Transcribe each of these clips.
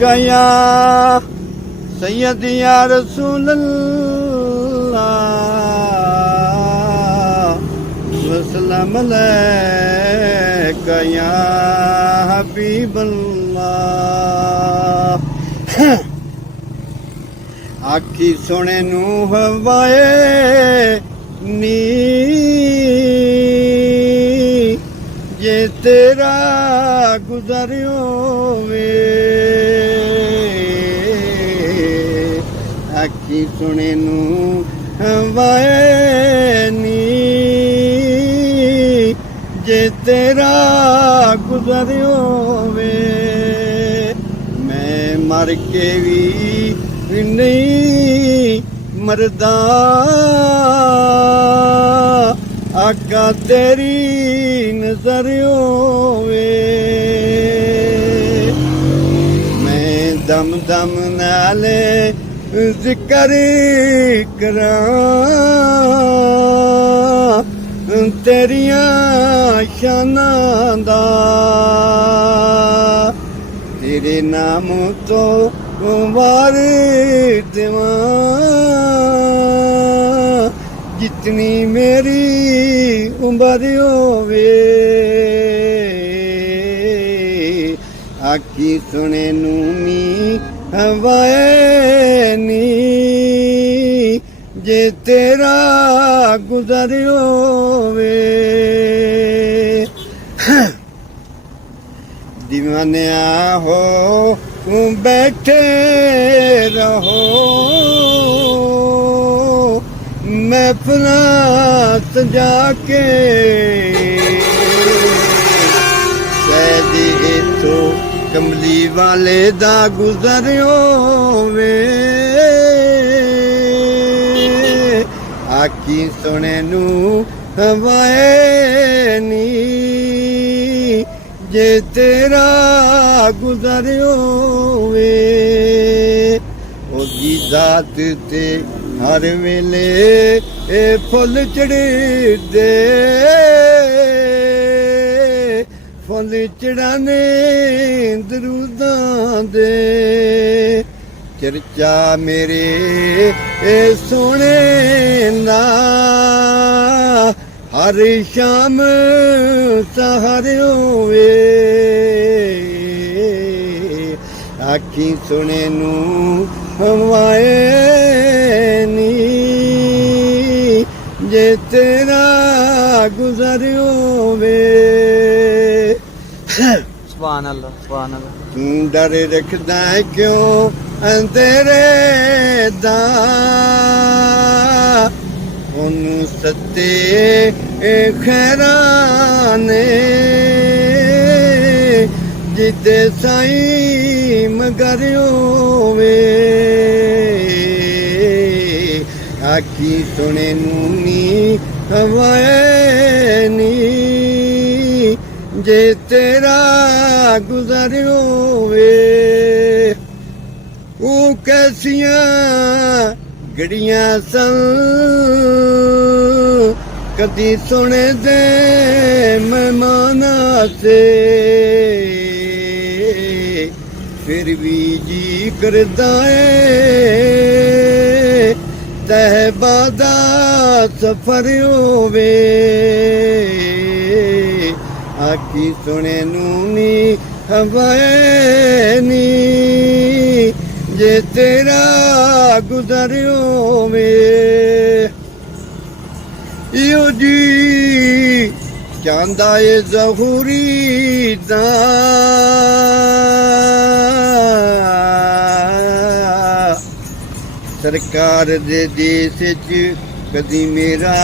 गया सैयद या रसूल अल्लाह वसल्लम अलैका या हबीब अल्लाह। आखी सोने नू हवाए नी जे तेरा गुजरियो वे आखी सुने नू हवाए नी जे तेरा गुजरियो वे मैं मर के भी नहीं मरदा आका तेरी नजर होवे मैं दम दम नाले जिक्र करां तेरियां शानां दा तेरे नाम तो वार देवां जितनी मेरी उम्र होवे आखी सुने नूनी हवाए नी जे तेरा गुजर होवे दीवानिया हो बैठे रहो महफिला सजा के शायद इथो कमली वाले दा गुजरियो वे आखी सुने नू हवाए नी जे तेरा गुजरियो वे ओदी जात ते हर वेले ए फुल चढ़दे फुल चढ़ाने दरूदां दे चर्चा मेरे ए सोने दा हर शाम सहारे होवे आखी सुने नू हवाए नी जे तेरा गुजर होवे सुभान अल्लाह सुभान अल्लाह। तू डर रखदा है क्यों अंधेरे दा ਉਹਨੂੰ ਸੱਤੇ ਖੈਰਾਂ ਨੇ ਜਿੱਦੇ ਸਾਈਂ ਮਗਰ ਹੋਵੇ ਆਖੀ ਸੁਣੇ ਨੂਨੀ ਹਵਾਏ ਨੀ ਜੇ ਤੇਰਾ ਗੁਜ਼ਰ ਹੋਵੇ ਉਹ ਕੈਸੀਆਂ ਗੜੀਆਂ ਸਨ ਕਦੀ ਸੁਣੇ ਦੇ ਮਹਿਮਾਨਾਂ ਸੇ ਫਿਰ ਵੀ ਜੀ ਕਰਦਾ ਏ ਤਹਿਬਾ ਦਾ ਸਫਰ ਹੋਵੇ ਆਖੀ ਸੁਣੇ ਨੂਨੀ ਹਵਾਏ ਨੀ ਜੇ ਤੇਰਾ ਗੁਜ਼ਰ ਹੋਵੇ ਇਓ ਜੀ ਚਾਹੁੰਦਾ ਏ ਜ਼ਹੂਰੀ ਦਾ ਸਰਕਾਰ ਦੇ ਦੇਸ ਚ ਕਦੀ ਮੇਰਾ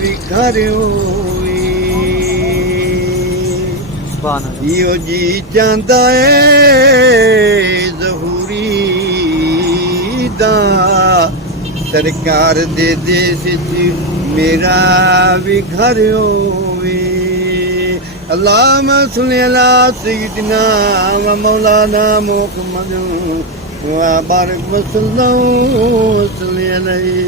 ਵੀ ਘਰ ਹੋਵੇ ਇਓ ਜੀ ਚਾਹੁੰਦਾ ਏ ਜ਼ਹੂਰੀ ਦਾ ਸਰਕਾਰ ਦੇ ਦੇਸ ਚ ਮੇਰਾ ਵੀ ਘਰ ਹੋਵੇ ਅੱਲਾਹੁਮਾ ਸੱਲੀ ਅਲਾ ਸਯਿਦਨਾ व मौलाना मुहम्मद व बारिक वसल्लम अलैहि